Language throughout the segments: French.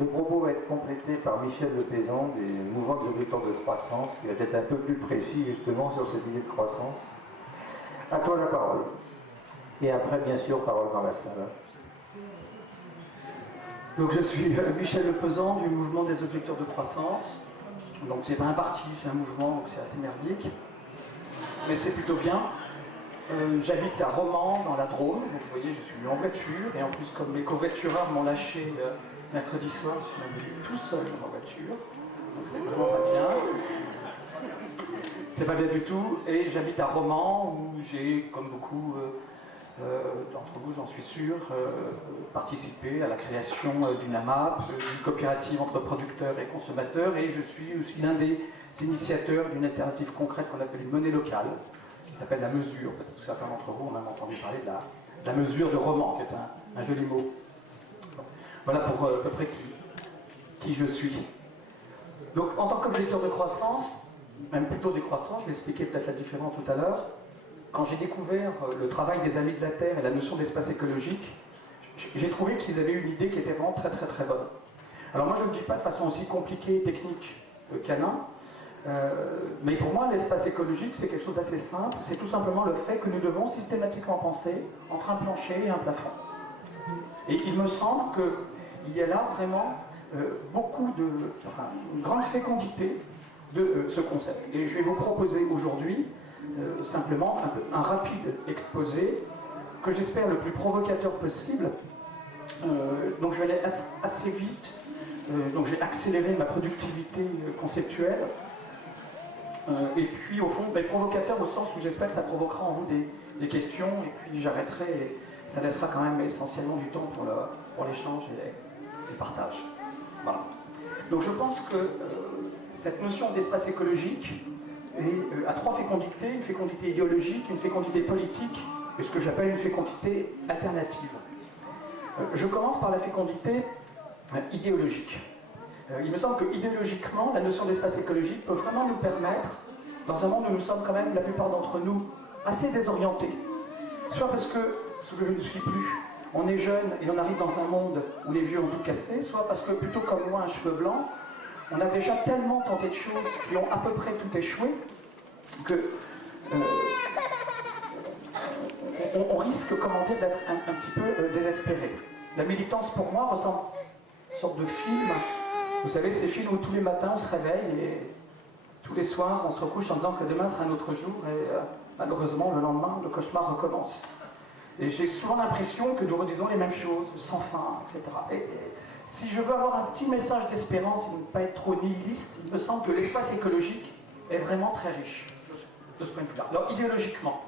Le propos va être complété par Michel Lepézan des mouvements des objecteurs de croissance, qui va être un peu plus précis justement sur cette idée de croissance. À toi la parole. Et après, bien sûr, parole dans la salle. Donc je suis Michel Lepézan du mouvement des objecteurs de croissance. Donc c'est pas un parti, c'est un mouvement, donc c'est assez merdique. Mais c'est plutôt bien. J'habite à Romans, dans la Drôme. Donc vous voyez, je suis en voiture. Et en plus, comme mes covoitureurs m'ont lâché mercredi soir, je suis venu tout seul dans ma voiture. Donc c'est vraiment pas bien. C'est pas bien du tout. Et j'habite à Romans, où j'ai, comme beaucoup d'entre vous, j'en suis sûr, participé à la création d'une AMAP, d'une coopérative entre producteurs et consommateurs. Et je suis aussi l'un des initiateurs d'une alternative concrète qu'on appelle une monnaie locale, qui s'appelle la mesure. Peut-être que certains d'entre vous ont même entendu parler de la mesure de Romans, qui est un joli mot. Voilà pour à peu près qui je suis. Donc en tant qu'objecteur de croissance, même plutôt décroissant, je vais expliquer peut-être la différence tout à l'heure, quand j'ai découvert le travail des Amis de la Terre et la notion d'espace écologique, j'ai trouvé qu'ils avaient une idée qui était vraiment très très très bonne. Alors moi je ne le dis pas de façon aussi compliquée et technique qu'Alain, mais pour moi l'espace écologique c'est quelque chose d'assez simple, c'est tout simplement le fait que nous devons systématiquement penser entre un plancher et un plafond. Et il me semble qu'il y a là vraiment une grande fécondité de ce concept. Et je vais vous proposer aujourd'hui simplement un rapide exposé que j'espère le plus provocateur possible. Donc je vais aller assez vite, donc je vais accélérer ma productivité conceptuelle. Et puis au fond, provocateur au sens où j'espère que ça provoquera en vous des questions, et puis j'arrêterai, et ça laissera quand même essentiellement du temps pour l'échange et le partage. Voilà. Donc je pense que cette notion d'espace écologique a trois fécondités, une fécondité idéologique, une fécondité politique, et ce que j'appelle une fécondité alternative. Je commence par la fécondité idéologique. Il me semble que idéologiquement, la notion d'espace écologique peut vraiment nous permettre, dans un monde où nous sommes quand même, la plupart d'entre nous, assez désorientés, soit parce que, ce que je ne suis plus, on est jeune et on arrive dans un monde où les vieux ont tout cassé, soit parce que, plutôt comme moi, un cheveu blanc, on a déjà tellement tenté de choses qui ont à peu près tout échoué, que on risque, comment dire, d'être un petit peu désespéré. La militance, pour moi, ressemble à une sorte de film. Vous savez, ces films où tous les matins on se réveille et tous les soirs on se recouche en disant que demain sera un autre jour et malheureusement le lendemain le cauchemar recommence. Et j'ai souvent l'impression que nous redisons les mêmes choses, sans fin, etc. Et si je veux avoir un petit message d'espérance et ne pas être trop nihiliste, il me semble que l'espace écologique est vraiment très riche de ce point de vue-là. Alors idéologiquement,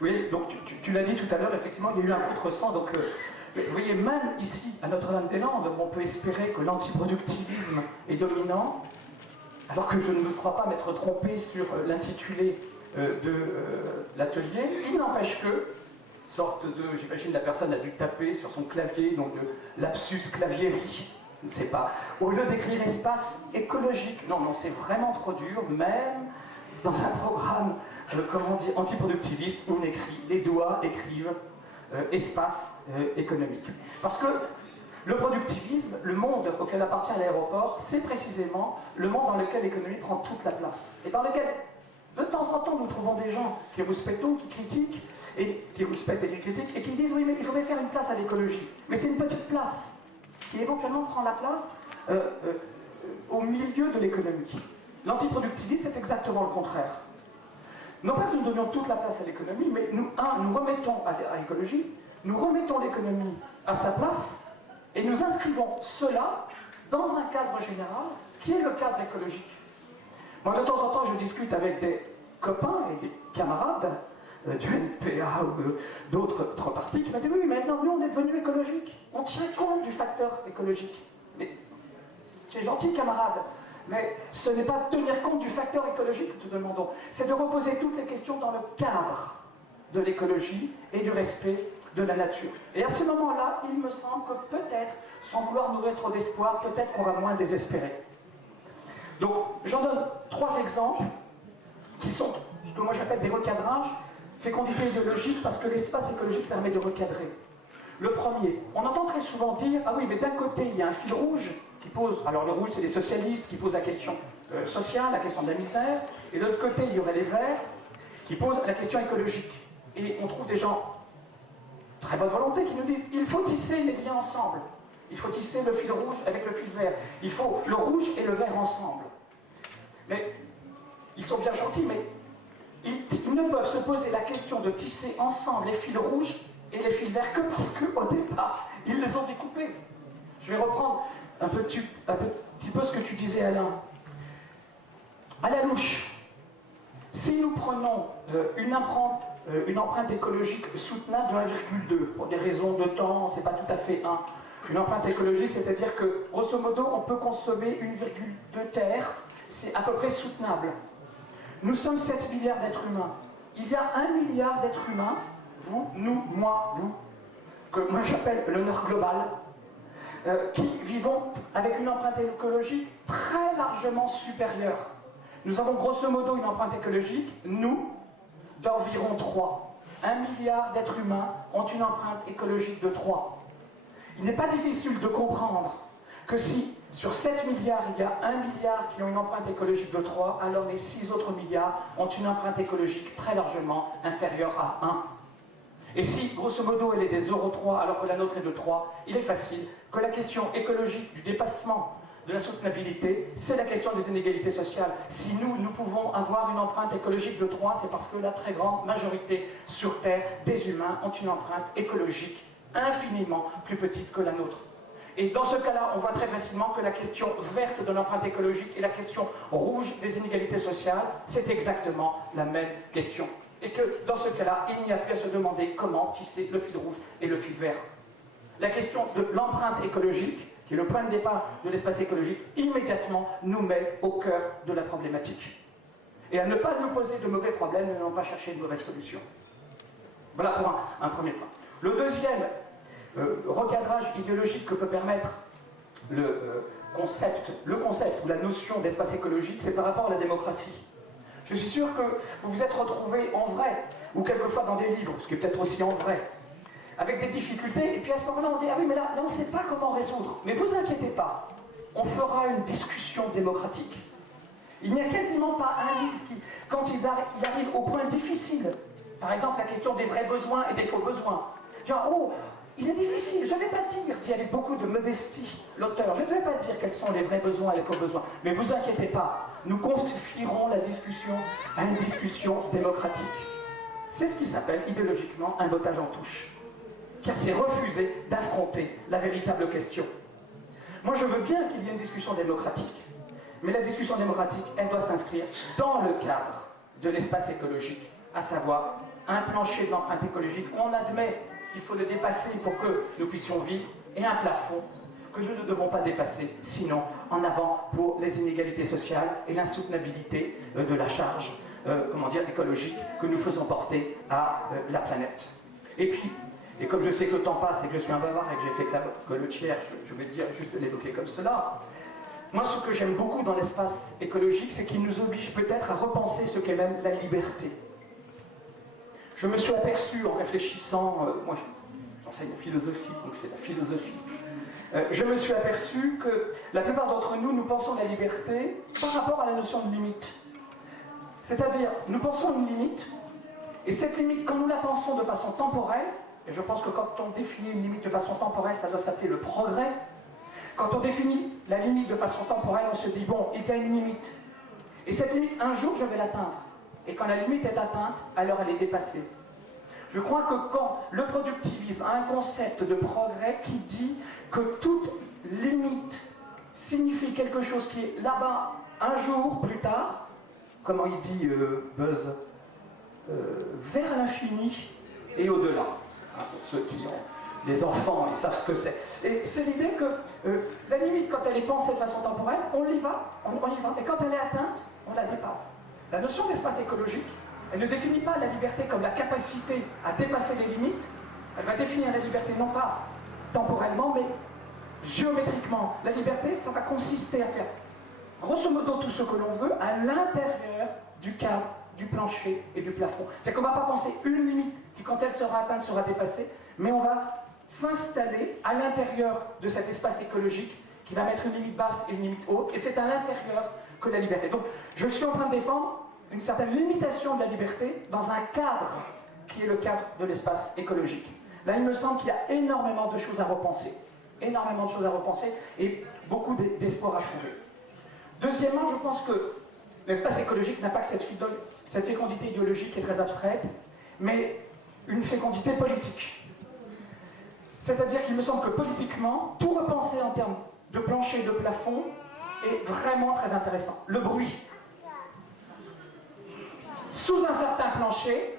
oui, donc tu l'as dit tout à l'heure, effectivement il y a eu un contresens, donc vous voyez, même ici, à Notre-Dame-des-Landes, on peut espérer que l'antiproductivisme est dominant, alors que je ne me crois pas m'être trompé sur l'intitulé de l'atelier. Il n'empêche que, sorte de, j'imagine la personne a dû taper sur son clavier, donc de lapsus clavieri, je ne sais pas, au lieu d'écrire espace écologique. Non, c'est vraiment trop dur, même dans un programme, comment dire, antiproductiviste, on écrit, les doigts écrivent espace économique. Parce que le productivisme, le monde auquel appartient l'aéroport, c'est précisément le monde dans lequel l'économie prend toute la place. Et dans lequel, de temps en temps, nous trouvons des gens qui rouspètent tout, qui critiquent, et qui rouspètent et qui critiquent, et qui disent oui, mais il faudrait faire une place à l'écologie. Mais c'est une petite place, qui éventuellement prend la place au milieu de l'économie. L'antiproductivisme, c'est exactement le contraire. Non pas que nous donnions toute la place à l'économie, mais nous remettons à l'écologie, nous remettons l'économie à sa place, et nous inscrivons cela dans un cadre général, qui est le cadre écologique. Moi, de temps en temps, je discute avec des copains et des camarades du NPA ou d'autres partis qui m'ont dit « Oui, maintenant, nous, on est devenus écologiques. On tient compte du facteur écologique. » Mais c'est gentil, camarades. Mais ce n'est pas tenir compte du facteur écologique que nous demandons, c'est de reposer toutes les questions dans le cadre de l'écologie et du respect de la nature. Et à ce moment-là, il me semble que peut-être, sans vouloir nourrir trop d'espoir, peut-être qu'on va moins désespérer. Donc, j'en donne 3 exemples qui sont ce que moi j'appelle des recadrages, fécondité idéologique, parce que l'espace écologique permet de recadrer. Le premier, on entend très souvent dire, ah oui, mais d'un côté, il y a un fil rouge qui pose, alors le rouge, c'est les socialistes qui posent la question sociale, la question de la misère, et de l'autre côté, il y aurait les verts qui posent la question écologique. Et on trouve des gens très bonne volonté qui nous disent, il faut tisser les liens ensemble. Il faut tisser le fil rouge avec le fil vert. Il faut le rouge et le vert ensemble. Mais ils sont bien gentils, mais ils ne peuvent se poser la question de tisser ensemble les fils rouges et les fils verts que parce qu'au départ, ils les ont découpés. Je vais reprendre un petit peu ce que tu disais, Alain. À la louche, si nous prenons une empreinte écologique soutenable de 1,2, pour des raisons de temps, c'est pas tout à fait 1. Une empreinte écologique, c'est-à-dire que, grosso modo, on peut consommer 1,2 terre, c'est à peu près soutenable. Nous sommes 7 milliards d'êtres humains. Il y a 1 milliard d'êtres humains, vous, nous, moi, vous, que moi j'appelle le Nord global, qui vivons avec une empreinte écologique très largement supérieure. Nous avons grosso modo une empreinte écologique, nous, d'environ 3. 1 milliard d'êtres humains ont une empreinte écologique de 3. Il n'est pas difficile de comprendre que si sur 7 milliards, il y a 1 milliard qui ont une empreinte écologique de 3, alors les 6 autres milliards ont une empreinte écologique très largement inférieure à 1. Et si, grosso modo, elle est des 0,3 alors que la nôtre est de 3, il est facile que la question écologique du dépassement de la soutenabilité, c'est la question des inégalités sociales. Si nous pouvons avoir une empreinte écologique de 3, c'est parce que la très grande majorité sur Terre des humains ont une empreinte écologique infiniment plus petite que la nôtre. Et dans ce cas-là, on voit très facilement que la question verte de l'empreinte écologique et la question rouge des inégalités sociales, c'est exactement la même question. Et que dans ce cas-là, il n'y a plus à se demander comment tisser le fil rouge et le fil vert. La question de l'empreinte écologique, qui est le point de départ de l'espace écologique, immédiatement nous met au cœur de la problématique. Et à ne pas nous poser de mauvais problèmes, nous n'allons pas chercher une mauvaise solution. Voilà pour un premier point. Le deuxième recadrage idéologique que peut permettre le concept ou la notion d'espace écologique, c'est par rapport à la démocratie. Je suis sûr que vous vous êtes retrouvés en vrai, ou quelquefois dans des livres, ce qui est peut-être aussi en vrai, avec des difficultés, et puis à ce moment-là on dit « Ah oui, mais là on ne sait pas comment résoudre. » Mais vous inquiétez pas, on fera une discussion démocratique. Il n'y a quasiment pas un livre qui, quand il arrive au point difficile, par exemple la question des vrais besoins et des faux besoins, genre, oh, il est difficile, je ne vais pas dire, dit avec beaucoup de modestie l'auteur, je ne vais pas dire quels sont les vrais besoins et les faux besoins, mais vous inquiétez pas, nous confierons la discussion à une discussion démocratique. C'est ce qui s'appelle idéologiquement un bottage en touche, car c'est refuser d'affronter la véritable question. Moi je veux bien qu'il y ait une discussion démocratique, mais la discussion démocratique, elle doit s'inscrire dans le cadre de l'espace écologique, à savoir un plancher de l'empreinte écologique où on admet qu'il faut le dépasser pour que nous puissions vivre, et un plafond que nous ne devons pas dépasser, sinon en avant pour les inégalités sociales et l'insoutenabilité de la charge écologique que nous faisons porter à la planète. Et puis, et comme je sais que le temps passe et que je suis un bavard et que j'ai fait que le tiers, je vais dire juste l'évoquer comme cela, moi ce que j'aime beaucoup dans l'espace écologique, c'est qu'il nous oblige peut-être à repenser ce qu'est même la liberté. Je me suis aperçu en réfléchissant, moi j'enseigne la philosophie, donc je fais de la philosophie, je me suis aperçu que la plupart d'entre nous, nous pensons la liberté par rapport à la notion de limite. C'est-à-dire, nous pensons une limite, et cette limite, quand nous la pensons de façon temporelle, et je pense que quand on définit une limite de façon temporelle, ça doit s'appeler le progrès, quand on définit la limite de façon temporelle, on se dit, bon, il y a une limite, et cette limite, un jour, je vais l'atteindre. Et quand la limite est atteinte, alors elle est dépassée. Je crois que quand le productivisme a un concept de progrès qui dit que toute limite signifie quelque chose qui est là-bas un jour plus tard, comment il dit Buzz, vers l'infini et au-delà. Hein, pour ceux qui ont des enfants, ils savent ce que c'est. Et c'est l'idée que la limite, quand elle est pensée de façon temporelle, on y va, et quand elle est atteinte, on la dépasse. La notion d'espace écologique, elle ne définit pas la liberté comme la capacité à dépasser les limites, elle va définir la liberté non pas temporellement, mais géométriquement. La liberté, ça va consister à faire, grosso modo, tout ce que l'on veut à l'intérieur du cadre, du plancher et du plafond. C'est-à-dire qu'on ne va pas penser une limite qui, quand elle sera atteinte, sera dépassée, mais on va s'installer à l'intérieur de cet espace écologique qui va mettre une limite basse et une limite haute, et c'est à l'intérieur que la liberté. Donc, je suis en train de défendre une certaine limitation de la liberté dans un cadre qui est le cadre de l'espace écologique. Là, il me semble qu'il y a énormément de choses à repenser. Énormément de choses à repenser et beaucoup d'espoir à trouver. Deuxièmement, je pense que l'espace écologique n'a pas que cette fécondité idéologique qui est très abstraite, mais une fécondité politique. C'est-à-dire qu'il me semble que politiquement, tout repenser en termes de plancher, de plafond, est vraiment très intéressant. Le bruit. Sous un certain plancher,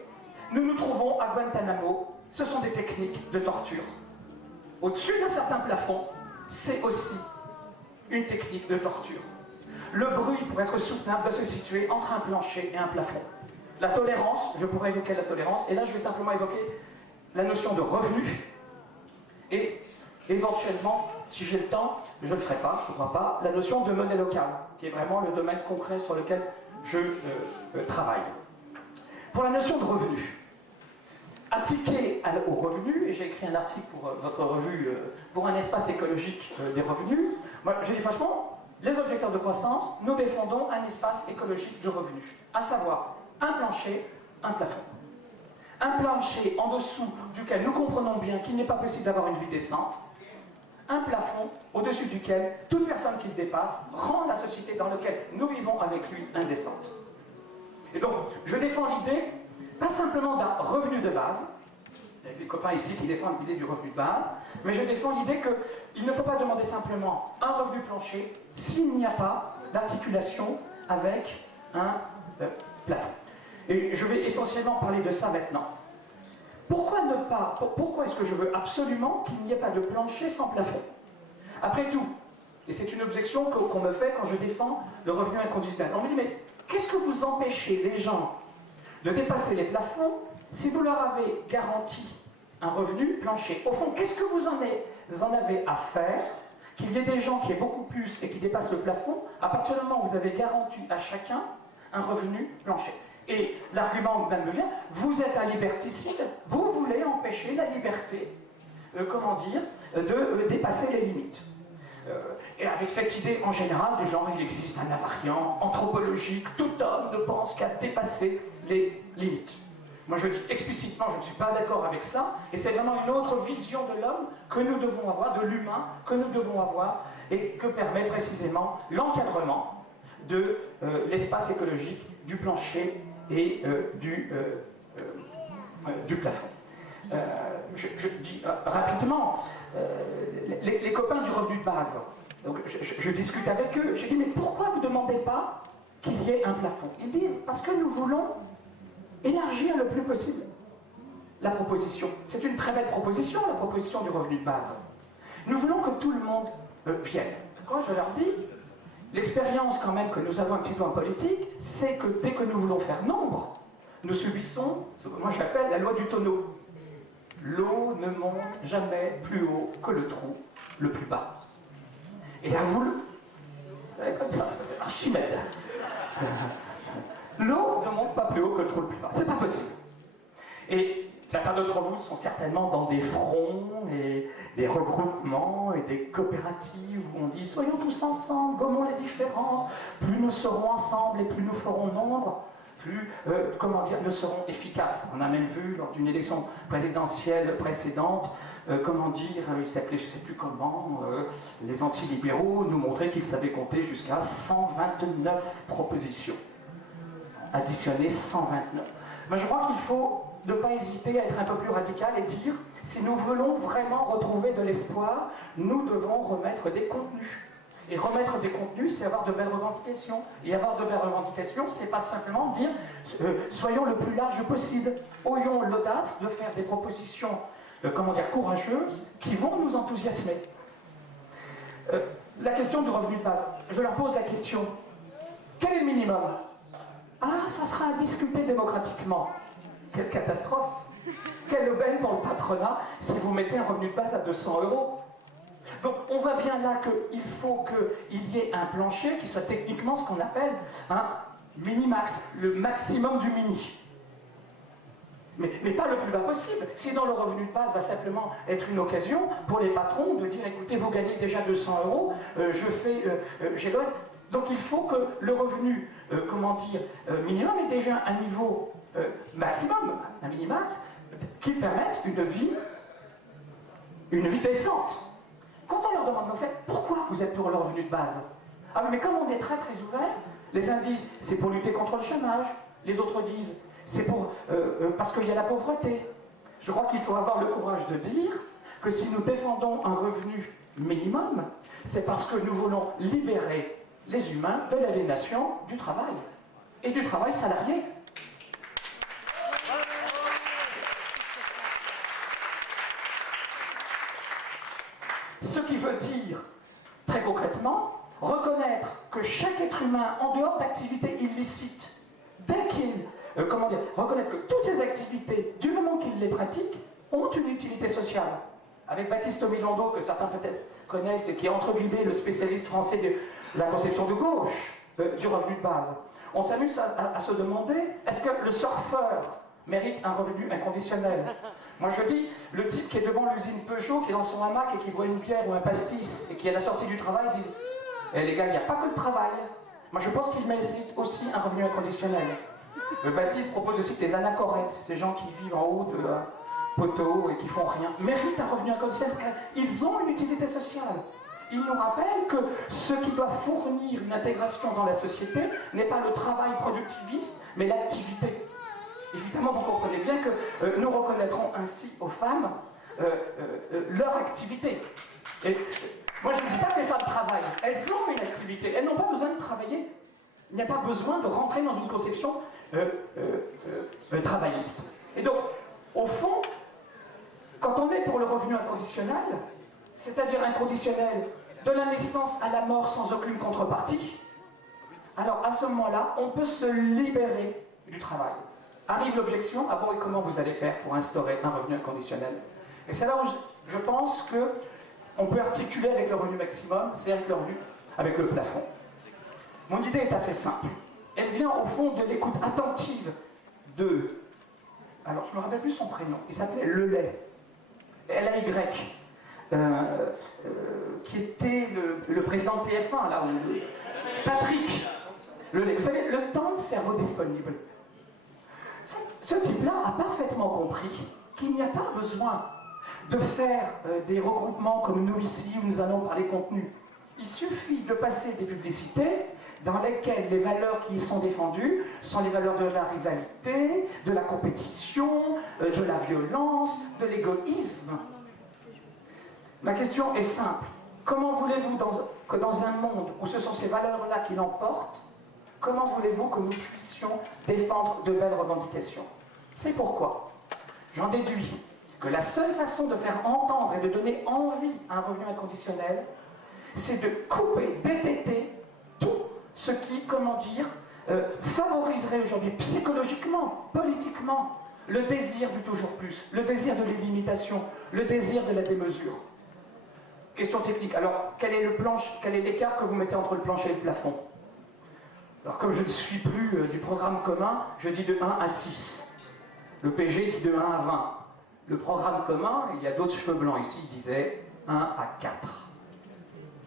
nous nous trouvons à Guantanamo. Ce sont des techniques de torture. Au-dessus d'un certain plafond, c'est aussi une technique de torture. Le bruit, pour être soutenable, doit se situer entre un plancher et un plafond. La tolérance, je pourrais évoquer la tolérance, et là je vais simplement évoquer la notion de revenu, et éventuellement, si j'ai le temps, je ne le ferai pas, je ne crois pas, la notion de monnaie locale, qui est vraiment le domaine concret sur lequel je travaille. Pour la notion de revenu, appliquée au revenu, et j'ai écrit un article pour votre revue, pour un espace écologique des revenus, moi j'ai dit franchement, les objecteurs de croissance, nous défendons un espace écologique de revenus, à savoir un plancher, un plafond. Un plancher en dessous duquel nous comprenons bien qu'il n'est pas possible d'avoir une vie décente, un plafond au-dessus duquel toute personne qui le dépasse rend la société dans laquelle nous vivons avec lui indécente. Et donc, je défends l'idée, pas simplement d'un revenu de base, il y a des copains ici qui défendent l'idée du revenu de base, mais je défends l'idée qu'il ne faut pas demander simplement un revenu plancher s'il n'y a pas d'articulation avec un plafond. Et je vais essentiellement parler de ça maintenant. Pourquoi est-ce que je veux absolument qu'il n'y ait pas de plancher sans plafond? Après tout, et c'est une objection qu'on me fait quand je défends le revenu inconditionnel, on me dit, mais qu'est-ce que vous empêchez les gens de dépasser les plafonds si vous leur avez garanti un revenu plancher? Au fond, qu'est-ce que vous en avez à faire qu'il y ait des gens qui aient beaucoup plus et qui dépassent le plafond à partir du moment où vous avez garanti à chacun un revenu plancher? Et l'argument même me vient, vous êtes un liberticide, vous voulez empêcher la liberté, de dépasser les limites. Et avec cette idée en général du genre, il existe un invariant anthropologique, tout homme ne pense qu'à dépasser les limites. Moi je dis explicitement, je ne suis pas d'accord avec ça, et c'est vraiment une autre vision de l'homme que nous devons avoir, de l'humain que nous devons avoir, et que permet précisément l'encadrement de l'espace écologique, du plancher et du plafond. Je dis rapidement, les copains du revenu de base, donc je discute avec eux, je dis mais pourquoi vous ne demandez pas qu'il y ait un plafond? Ils disent parce que nous voulons élargir le plus possible la proposition. C'est une très belle proposition, la proposition du revenu de base. Nous voulons que tout le monde vienne. Quand je leur dis, l'expérience quand même que nous avons un petit peu en politique, c'est que dès que nous voulons faire nombre, nous subissons ce que moi j'appelle la loi du tonneau. L'eau ne monte jamais plus haut que le trou le plus bas. Et là, comme ça, Archimède. L'eau ne monte pas plus haut que le trou le plus bas. C'est pas possible. Et certains d'entre vous sont certainement dans des fronts, et des regroupements et des coopératives où on dit soyons tous ensemble, gommons les différences, plus nous serons ensemble et plus nous ferons nombre, plus, nous serons efficaces. On a même vu lors d'une élection présidentielle précédente, il s'appelait je ne sais plus comment, les antilibéraux nous montraient qu'ils savaient compter jusqu'à 129 propositions. Additionner 129. Mais je crois qu'il faut ne pas hésiter à être un peu plus radical et dire, si nous voulons vraiment retrouver de l'espoir, nous devons remettre des contenus. Et remettre des contenus, c'est avoir de belles revendications. Et avoir de belles revendications, c'est pas simplement dire, soyons le plus large possible. Ayons l'audace de faire des propositions, courageuses, qui vont nous enthousiasmer. La question du revenu de base, je leur pose la question, quel est le minimum? Ah, ça sera à discuter démocratiquement. Quelle catastrophe! Quelle aubaine pour le patronat si vous mettez un revenu de base à 200 €. Donc on voit bien là qu'il faut qu'il y ait un plancher qui soit techniquement ce qu'on appelle un mini-max, le maximum du mini. mais pas le plus bas possible. Sinon, le revenu de base va simplement être une occasion pour les patrons de dire, écoutez, vous gagnez déjà 200 euros, j'ai le... Donc il faut que le revenu, minimum ait déjà un niveau maximum, un minimax, qui permette une vie décente. Quand on leur demande, mais en fait, pourquoi vous êtes pour le revenu de base? Ah mais comme on est très très ouvert, les uns disent, c'est pour lutter contre le chômage, les autres disent, c'est pour parce qu'il y a la pauvreté. Je crois qu'il faut avoir le courage de dire que si nous défendons un revenu minimum, c'est parce que nous voulons libérer les humains de l'aliénation du travail, et du travail salarié. Ce qui veut dire, très concrètement, reconnaître que chaque être humain, en dehors d'activités illicites, dès qu'il... reconnaître que toutes ces activités, du moment qu'il les pratique, ont une utilité sociale. Avec Baptiste Milando, que certains peut-être connaissent, et qui est entre guillemets le spécialiste français de la conception de gauche du revenu de base. On s'amuse à se demander, est-ce que le surfeur mérite un revenu inconditionnel? Moi je dis, le type qui est devant l'usine Peugeot, qui est dans son hamac et qui boit une bière ou un pastis, et qui à la sortie du travail dit, eh, les gars, il n'y a pas que le travail. Moi je pense qu'il mérite aussi un revenu inconditionnel. Baptiste propose aussi que les anachorètes, ces gens qui vivent en haut de poteaux et qui font rien, méritent un revenu inconditionnel, car ils ont une utilité sociale. Il nous rappelle que ce qui doit fournir une intégration dans la société n'est pas le travail productiviste, mais l'activité. Évidemment, vous comprenez bien que nous reconnaîtrons ainsi aux femmes leur activité. Et moi, je ne dis pas que les femmes travaillent, elles ont une activité, elles n'ont pas besoin de travailler. Il n'y a pas besoin de rentrer dans une conception travailliste. Et donc, au fond, quand on est pour le revenu inconditionnel, c'est-à-dire inconditionnel de la naissance à la mort sans aucune contrepartie, alors à ce moment-là, on peut se libérer du travail. Arrive l'objection, ah bon, et comment vous allez faire pour instaurer un revenu inconditionnel? Et c'est là où je pense qu'on peut articuler avec le revenu maximum, c'est-à-dire avec le plafond. Mon idée est assez simple. Elle vient au fond de l'écoute attentive de... Alors, je ne me rappelle plus son prénom. Il s'appelait Lelay. L-A-Y. Qui était le président de TF1, là, Patrick Lelay. Vous savez, le temps de cerveau disponible. Ce type-là a parfaitement compris qu'il n'y a pas besoin de faire des regroupements comme nous ici, où nous allons parler contenu. Il suffit de passer des publicités dans lesquelles les valeurs qui y sont défendues sont les valeurs de la rivalité, de la compétition, de la violence, de l'égoïsme. Ma question est simple. Comment voulez-vous que dans un monde où ce sont ces valeurs-là qui l'emportent, comment voulez-vous que nous puissions défendre de belles revendications? C'est pourquoi j'en déduis que la seule façon de faire entendre et de donner envie à un revenu inconditionnel, c'est de couper, d'étêter tout ce qui, favoriserait aujourd'hui psychologiquement, politiquement, le désir du toujours plus, le désir de l'illimitation, le désir de la démesure. Question technique, alors quel est l'écart que vous mettez entre le plancher et le plafond? Alors comme je ne suis plus du programme commun, je dis de 1 à 6. Le PG dit de 1 à 20. Le programme commun, il y a d'autres cheveux blancs ici, disait 1 à 4.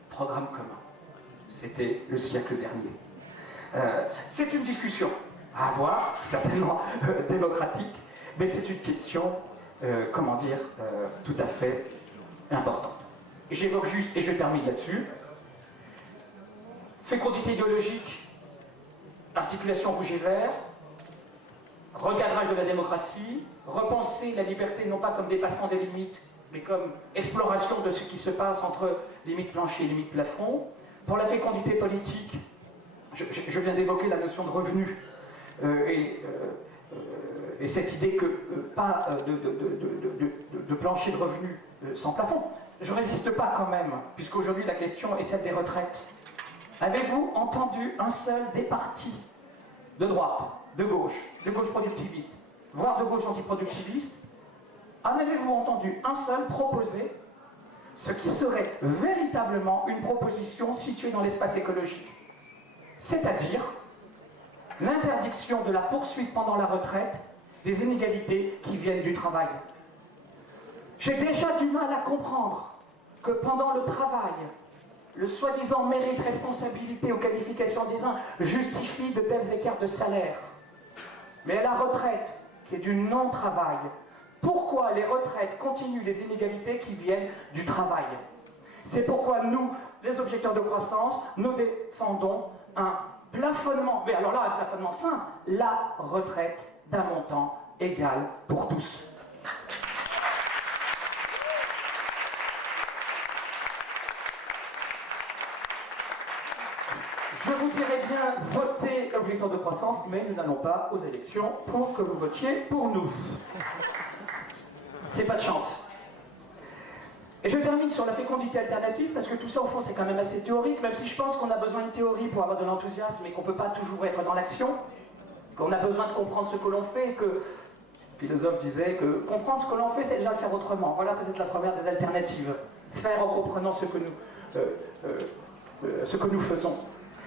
Programme commun. C'était le siècle dernier. C'est une discussion à avoir, certainement démocratique, mais c'est une question, tout à fait importante. J'évoque juste, et je termine là-dessus, fécondité idéologique, articulation rouge et vert, recadrage de la démocratie, repenser la liberté non pas comme dépassement des limites, mais comme exploration de ce qui se passe entre limite plancher et limite plafond. Pour la fécondité politique, je viens d'évoquer la notion de revenu et cette idée que pas de plancher de revenus sans plafond. Je ne résiste pas quand même, puisqu'aujourd'hui la question est celle des retraites. Avez-vous entendu un seul des partis de droite, de gauche productiviste, voire de gauche antiproductiviste, en avez-vous entendu un seul proposer ce qui serait véritablement une proposition située dans l'espace écologique? C'est-à-dire l'interdiction de la poursuite pendant la retraite des inégalités qui viennent du travail. J'ai déjà du mal à comprendre que pendant le travail, le soi-disant mérite, responsabilité ou qualification des uns justifie de tels écarts de salaire. Mais à la retraite, qui est du non-travail, pourquoi les retraites continuent les inégalités qui viennent du travail? C'est pourquoi nous, les objecteurs de croissance, nous défendons un plafonnement, mais alors là, un plafonnement simple, la retraite d'un montant égal pour tous. Je vous dirais bien voter objecteur de croissance, mais nous n'allons pas aux élections pour que vous votiez pour nous. C'est pas de chance. Et je termine sur la fécondité alternative, parce que tout ça, au fond, c'est quand même assez théorique, même si je pense qu'on a besoin de théorie pour avoir de l'enthousiasme et qu'on ne peut pas toujours être dans l'action, qu'on a besoin de comprendre ce que l'on fait, et que le philosophe disait que comprendre ce que l'on fait, c'est déjà le faire autrement. Voilà peut-être la première des alternatives. Faire en comprenant ce que nous faisons.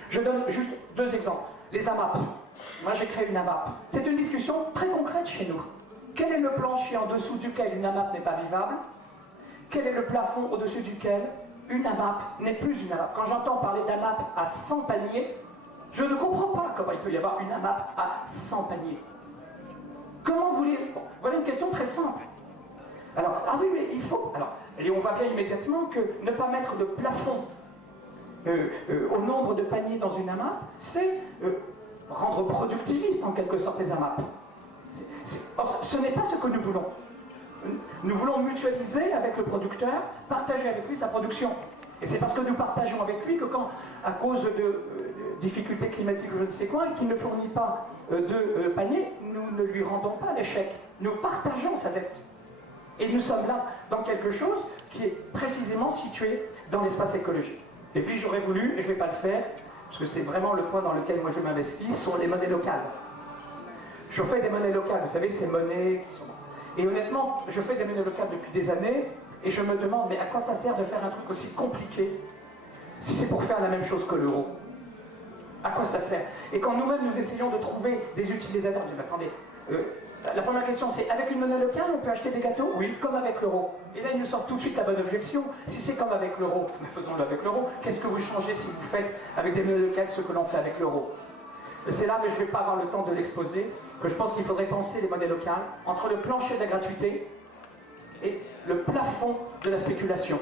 Je donne juste 2 exemples. Les AMAP. Moi, j'ai créé une AMAP. C'est une discussion très concrète chez nous. Quel est le plancher en dessous duquel une AMAP n'est pas vivable? Quel est le plafond au-dessus duquel une AMAP n'est plus une AMAP? Quand j'entends parler d'AMAP à 100 paniers, je ne comprends pas comment il peut y avoir une AMAP à 100 paniers. Comment voulez-vous... Bon, voilà une question très simple. Alors, ah oui, mais il faut... Alors, et on voit bien immédiatement que ne pas mettre de plafond au nombre de paniers dans une AMAP, c'est rendre productiviste en quelque sorte les AMAP. Or, ce n'est pas ce que nous voulons. Nous voulons mutualiser avec le producteur, partager avec lui sa production. Et c'est parce que nous partageons avec lui que quand, à cause de difficultés climatiques ou je ne sais quoi, et qu'il ne fournit pas de panier, nous ne lui rendons pas l'échec. Nous partageons sa dette. Et nous sommes là dans quelque chose qui est précisément situé dans l'espace écologique. Et puis j'aurais voulu, et je ne vais pas le faire, parce que c'est vraiment le point dans lequel moi je m'investis, sur les monnaies locales. Je fais des monnaies locales, vous savez, ces monnaies qui sont... Et honnêtement, je fais des monnaies locales depuis des années, et je me demande, mais à quoi ça sert de faire un truc aussi compliqué, si c'est pour faire la même chose que l'euro? À quoi ça sert? Et quand nous-mêmes nous essayons de trouver des utilisateurs, je dis, mais attendez, la première question c'est, avec une monnaie locale, on peut acheter des gâteaux? Oui, comme avec l'euro. Et là, il nous sort tout de suite la bonne objection. Si c'est comme avec l'euro, mais faisons-le avec l'euro. Qu'est-ce que vous changez si vous faites avec des monnaies locales ce que l'on fait avec l'euro? C'est là, mais je ne vais pas avoir le temps de l'exposer, que je pense qu'il faudrait penser les monnaies locales entre le plancher de la gratuité et le plafond de la spéculation.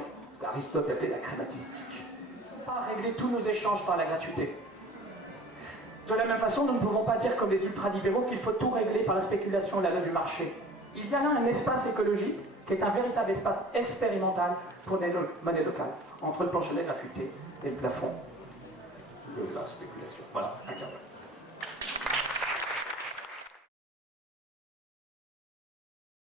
Aristote appelait la crématistique. On ne peut pas régler tous nos échanges par la gratuité. De la même façon, nous ne pouvons pas dire comme les ultralibéraux qu'il faut tout régler par la spéculation et la loi du marché. Il y a là un espace écologique qui est un véritable espace expérimental pour les monnaies locales, entre le plancher de la gratuité et le plafond de la spéculation. Voilà, un quart d'heure.